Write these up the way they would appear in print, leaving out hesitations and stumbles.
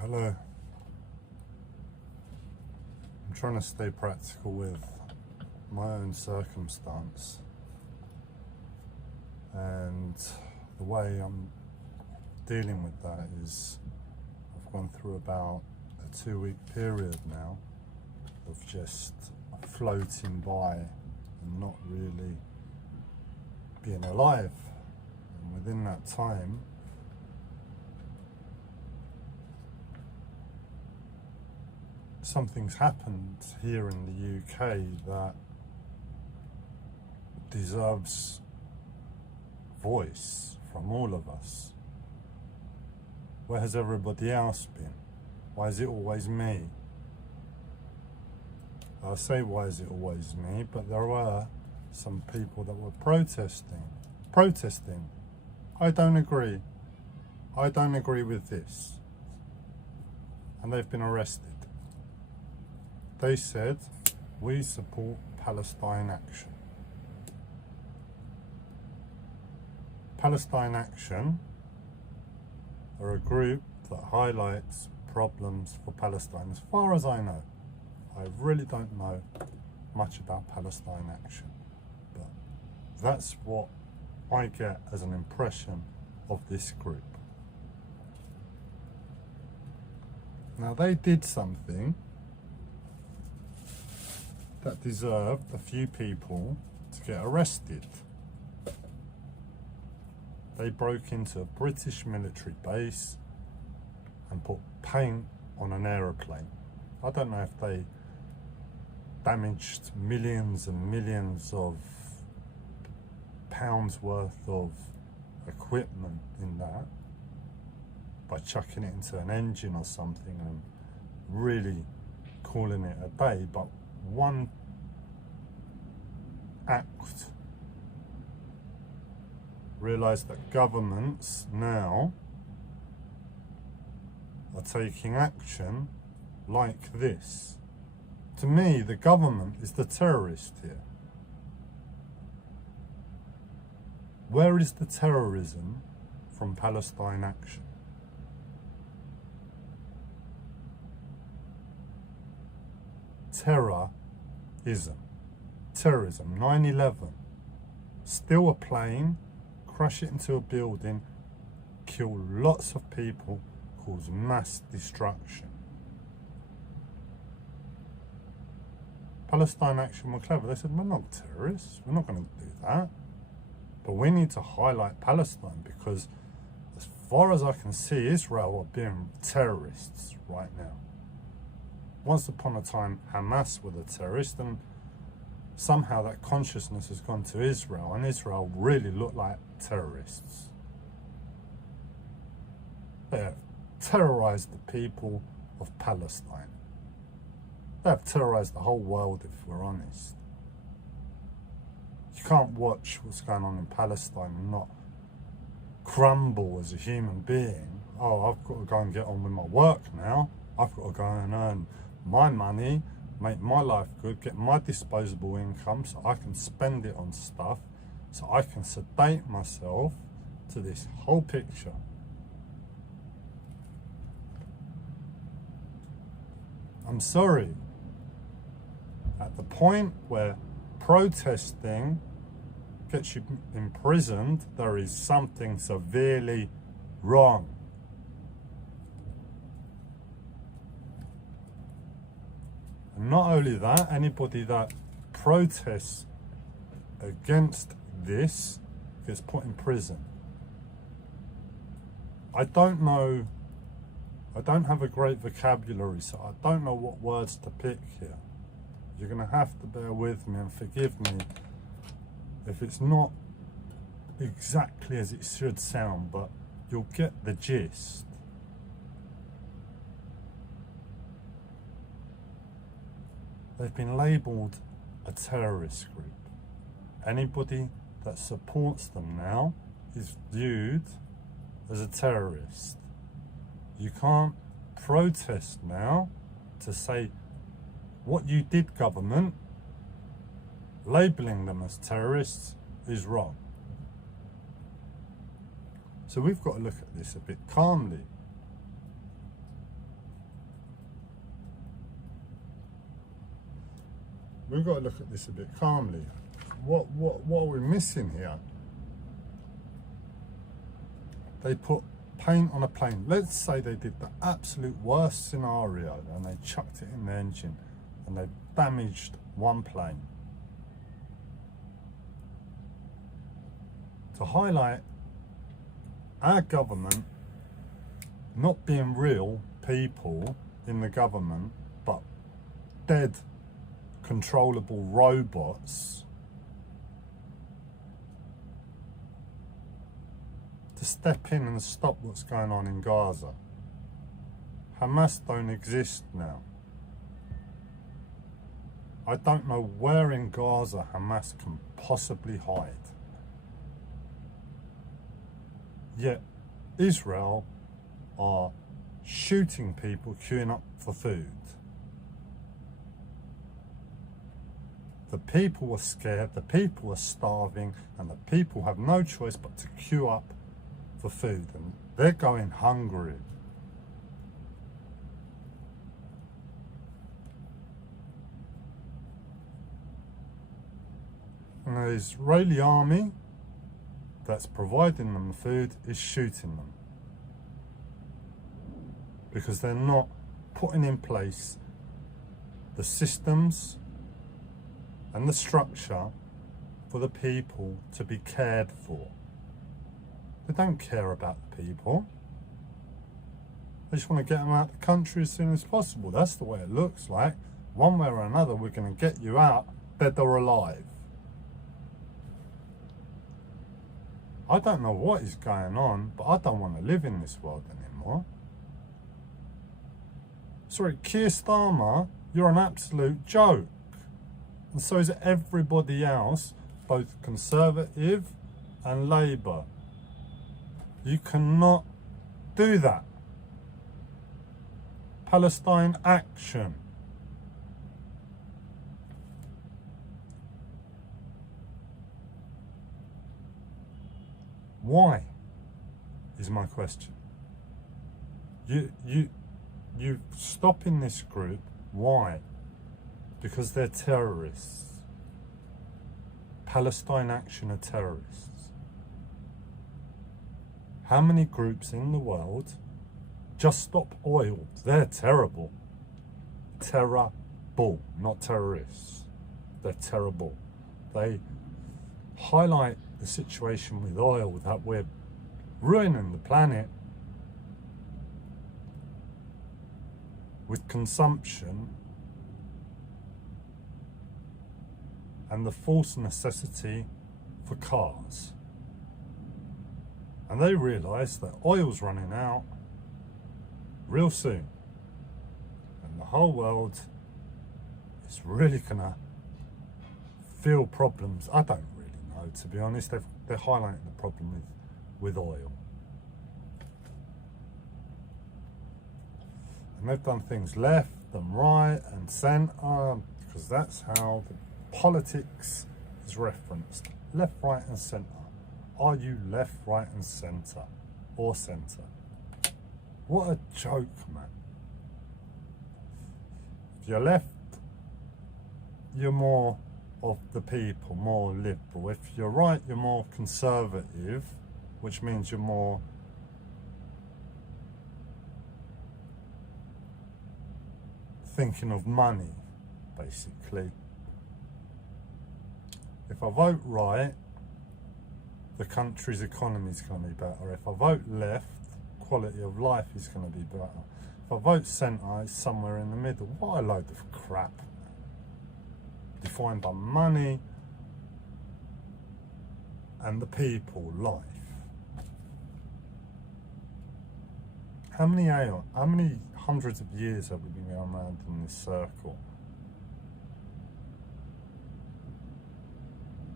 Hello. I'm trying to stay practical with my own circumstance, and the way I'm dealing with that is I've gone through about a 2-week period now of just floating by and not really being alive. And within that time, something's happened here in the UK that deserves voice from all of us. Where has everybody else been? Why is it always me? I say why is it always me, but there were some people that were protesting. I don't agree with this. And they've been arrested. They said, we support Palestine Action. Palestine Action are a group that highlights problems for Palestine. As far as I know, I really don't know much about Palestine Action, but that's what I get as an impression of this group. Now, they did something that deserved a few people to get arrested. They broke into a British military base and put paint on an aeroplane. I don't know if they damaged millions and millions of pounds worth of equipment in that by chucking it into an engine or something and really calling it a day, but one act realised that governments now are taking action like this. To me, the government is the terrorist here. Where is the terrorism from Palestine Action? Terrorism, 9/11. Steal a plane, crash it into a building, kill lots of people, cause mass destruction. Palestine Action were clever. They said, we're not terrorists, we're not going to do that. But we need to highlight Palestine because as far as I can see, Israel are being terrorists right now. Once upon a time, Hamas were the terrorists, and somehow that consciousness has gone to Israel, and Israel really look like terrorists. They have terrorized the people of Palestine. They have terrorized the whole world, if we're honest. You can't watch what's going on in Palestine and not crumble as a human being. Oh, I've got to go and get on with my work now. I've got to go and earn my money, make my life good, get my disposable income so I can spend it on stuff, so I can sedate myself to this whole picture. I'm sorry. At the point where protesting gets you imprisoned, there is something severely wrong. And not only that, anybody that protests against this gets put in prison. I don't know, I don't have a great vocabulary, so I don't know what words to pick here. You're going to have to bear with me and forgive me if it's not exactly as it should sound, but you'll get the gist. They've been labelled a terrorist group. Anybody that supports them now is viewed as a terrorist. You can't protest now to say what you did, government, labelling them as terrorists is wrong. So we've got to look at this a bit calmly. we've got to look at this a bit calmly. What are we missing here? They put paint on a plane. Let's say they did the absolute worst scenario and they chucked it in the engine and they damaged one plane. To highlight our government not being real people in the government, but dead, controllable robots, to step in and stop what's going on in Gaza. Hamas don't exist now. I don't know where in Gaza Hamas can possibly hide. Yet Israel are shooting people queuing up for food. The people are scared, the people are starving, and the people have no choice but to queue up for food, and they're going hungry. And the Israeli army that's providing them food is shooting them because they're not putting in place the systems and the structure for the people to be cared for. They don't care about the people. They just want to get them out of the country as soon as possible. That's the way it looks like. One way or another, we're going to get you out, dead or alive. I don't know what is going on, but I don't want to live in this world anymore. Sorry, Keir Starmer, you're an absolute joke. And so is everybody else, both Conservative and Labour. You cannot do that. Palestine Action. Why is my question. You stop in this group. Why? Because they're terrorists. Palestine Action are terrorists. How many groups in the world just stop oil? They're terrible. Terrible, not terrorists. They're terrible. They highlight the situation with oil, that we're ruining the planet with consumption and the false necessity for cars. And they realise that oil's running out real soon, and the whole world is really gonna feel problems. I don't really know, to be honest. They're highlighting the problem with oil. And they've done things left and right and centre, because that's how the politics is referenced. Left, right and centre. Are you left, right and centre? Or centre? What a joke, man. If you're left, you're more of the people, more liberal. If you're right, you're more conservative, which means you're more thinking of money, basically. If I vote right, the country's economy is going to be better. If I vote left, quality of life is going to be better. If I vote centre, it's somewhere in the middle. What a load of crap. Defined by money and the people, life. How many hundreds of years have we been going around in this circle?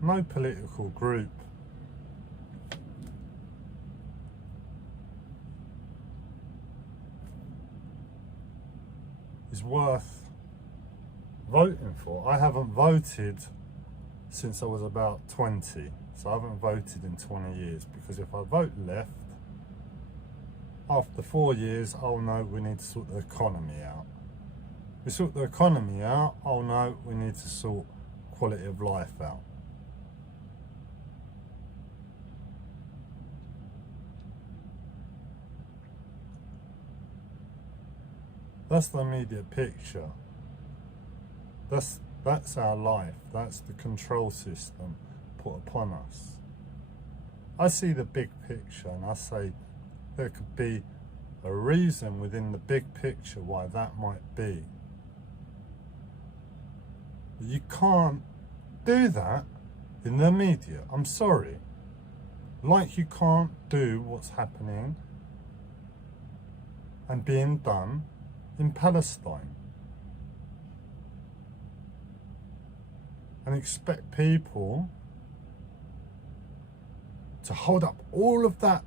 No political group is worth voting for. I haven't voted since I was about 20, so I haven't voted in 20 years, because if I vote left, after 4 years I'll know we need to sort the economy out. We sort the economy out. Oh no, we need to sort quality of life out. That's the immediate picture. That's our life. That's the control system put upon us. I see the big picture and I say there could be a reason within the big picture why that might be. You can't do that in the media. I'm sorry. Like you can't do what's happening and being done in Palestine. And expect people to hold up all of that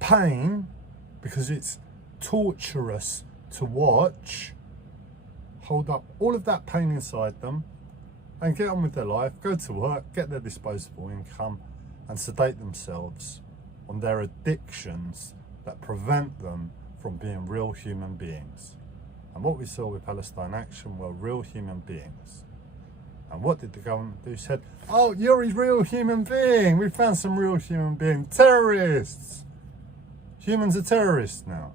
pain because it's torturous to watch, hold up all of that pain inside them and get on with their life, go to work, get their disposable income and sedate themselves on their addictions that prevent them from being real human beings. And what we saw with Palestine Action were real human beings. And what did the government do? Said, oh, you're a real human being. We found some real human beings. Terrorists. Humans are terrorists now.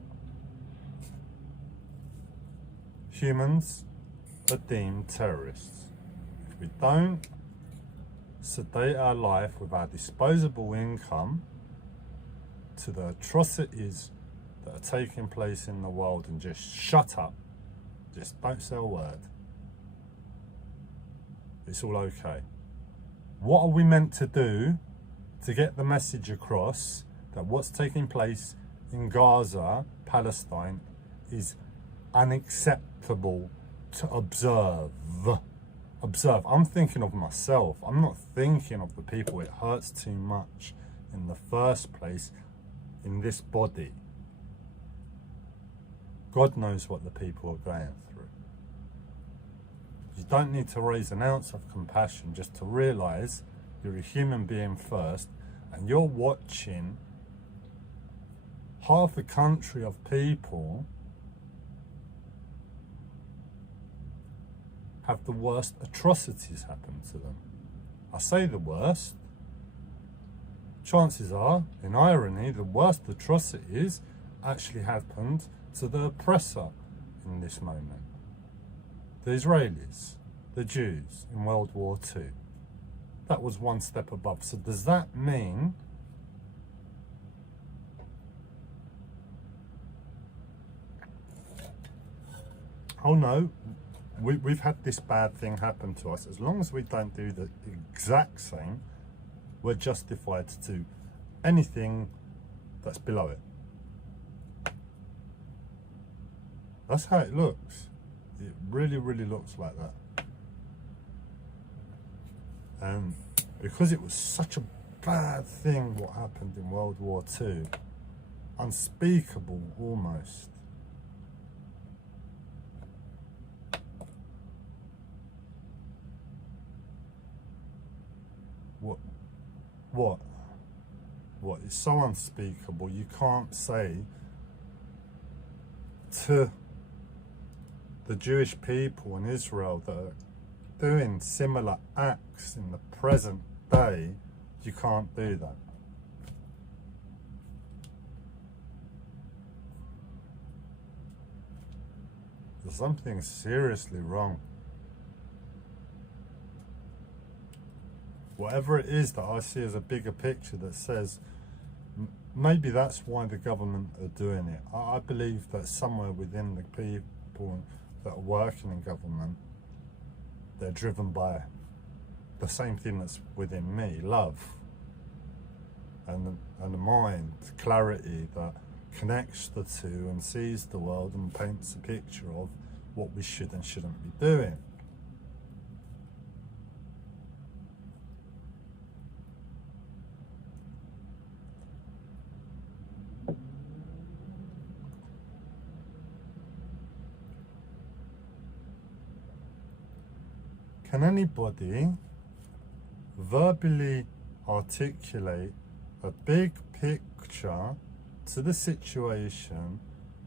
Humans are deemed terrorists. If we don't sedate our life with our disposable income to the atrocities that are taking place in the world and just shut up, just don't say a word, it's all okay. What are we meant to do to get the message across that what's taking place in Gaza, Palestine, is unacceptable to observe? Observe. I'm thinking of myself. I'm not thinking of the people it hurts too much in the first place in this body. God knows what the people are going through. You don't need to raise an ounce of compassion just to realise you're a human being first and you're watching half a country of people have the worst atrocities happen to them. I say the worst. Chances are, in irony, the worst atrocities actually happened to the oppressor in this moment. The Israelis, the Jews in World War II. That was one step above. So does that mean oh no, we've had this bad thing happen to us. As long as we don't do the exact same, we're justified to do anything that's below it. That's how it looks. It really, really looks like that. And because it was such a bad thing what happened in World War II, unspeakable almost, what is so unspeakable you can't say to the Jewish people in Israel that are doing similar acts in the present day. You can't do that. There's something seriously wrong. Whatever it is that I see as a bigger picture that says maybe that's why the government are doing it. I believe that somewhere within the people that are working in government, they're driven by the same thing that's within me, love, and the mind, clarity that connects the two and sees the world and paints a picture of what we should and shouldn't be doing. Can anybody verbally articulate a big picture to the situation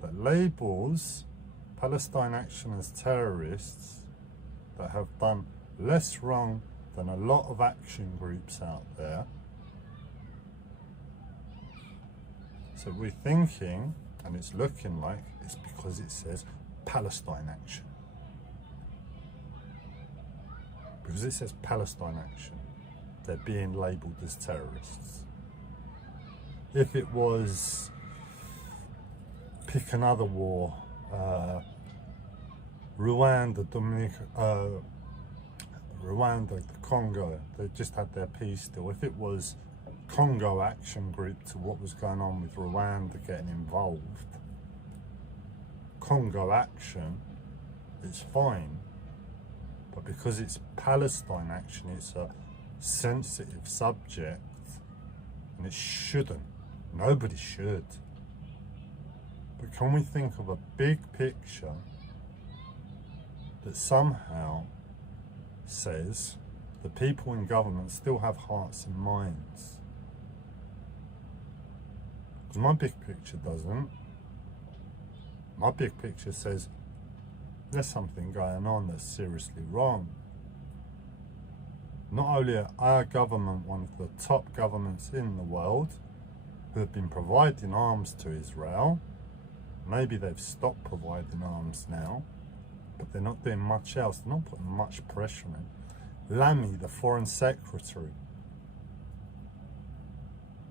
that labels Palestine Action as terrorists that have done less wrong than a lot of action groups out there. So we're thinking, and it's looking like, it's because it says Palestine Action. Because it says Palestine Action, they're being labelled as terrorists. If it was, pick another war, Rwanda, Rwanda, the Congo, they just had their peace deal. If it was Congo Action Group to what was going on with Rwanda getting involved, Congo Action, it's fine. But because it's Palestine Action, it's a sensitive subject, and it shouldn't. Nobody should. But can we think of a big picture that somehow says the people in government still have hearts and minds? Because my big picture doesn't. My big picture says there's something going on that's seriously wrong. Not only are our government one of the top governments in the world who have been providing arms to Israel, maybe they've stopped providing arms now, but they're not doing much else. They're not putting much pressure on him. Lamy, the foreign secretary,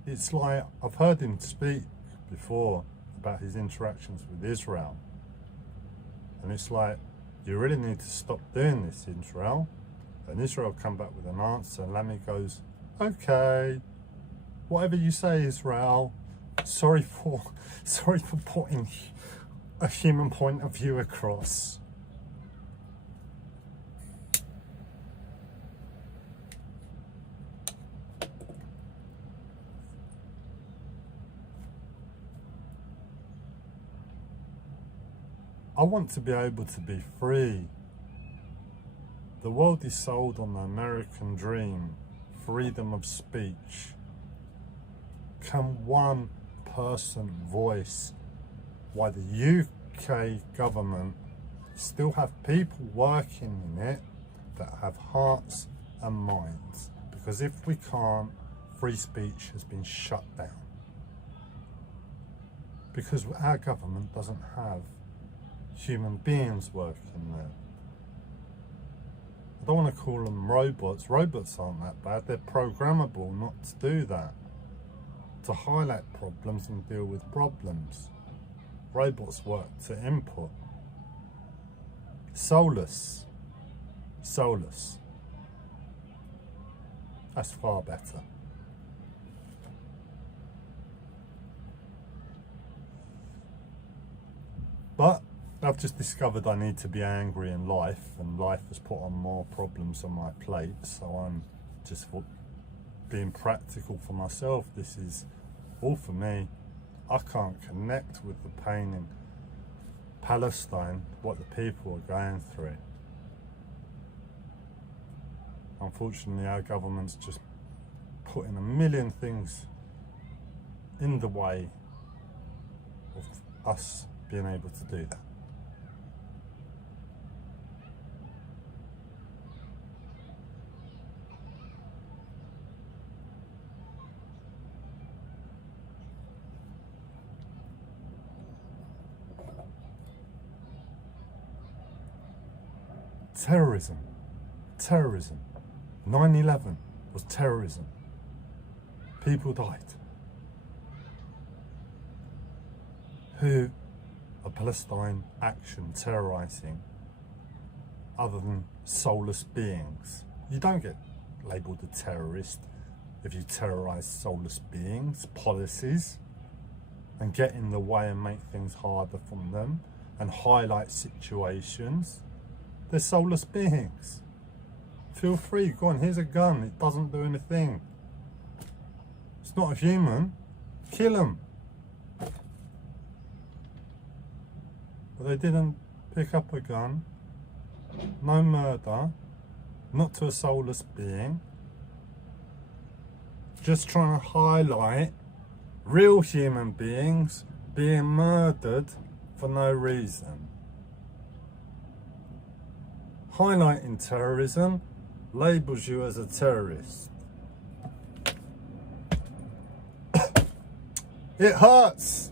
it's like, I've heard him speak before about his interactions with Israel, and it's like, you really need to stop doing this, Israel. And Israel come back with an answer, and Lamy goes, okay, whatever you say, Israel. Sorry for putting a human point of view across. I want to be able to be free. The world is sold on the American dream, freedom of speech. Can one person voice why the UK government still have people working in it that have hearts and minds? Because if we can't, free speech has been shut down. Because our government doesn't have human beings working there. I don't want to call them robots. Robots aren't that bad. They're programmable not to do that. To highlight problems and deal with problems. Robots work to input. Soulless. Soulless. That's far better. But I've just discovered I need to be angry in life, and life has put on more problems on my plate, so I'm just being practical for myself. This is all for me. I can't connect with the pain in Palestine, what the people are going through. Unfortunately, our government's just putting a million things in the way of us being able to do that. Terrorism. Terrorism. 9/11 was terrorism. People died. Who are Palestine Action terrorising other than soulless beings? You don't get labelled a terrorist if you terrorise soulless beings, policies, and get in the way and make things harder from them and highlight situations. They're soulless beings. Feel free, go on, here's a gun, it doesn't do anything. It's not a human, kill him. But they didn't pick up a gun, no murder, not to a soulless being. Just trying to highlight real human beings being murdered for no reason. highlighting terrorism labels you as a terrorist. It hurts.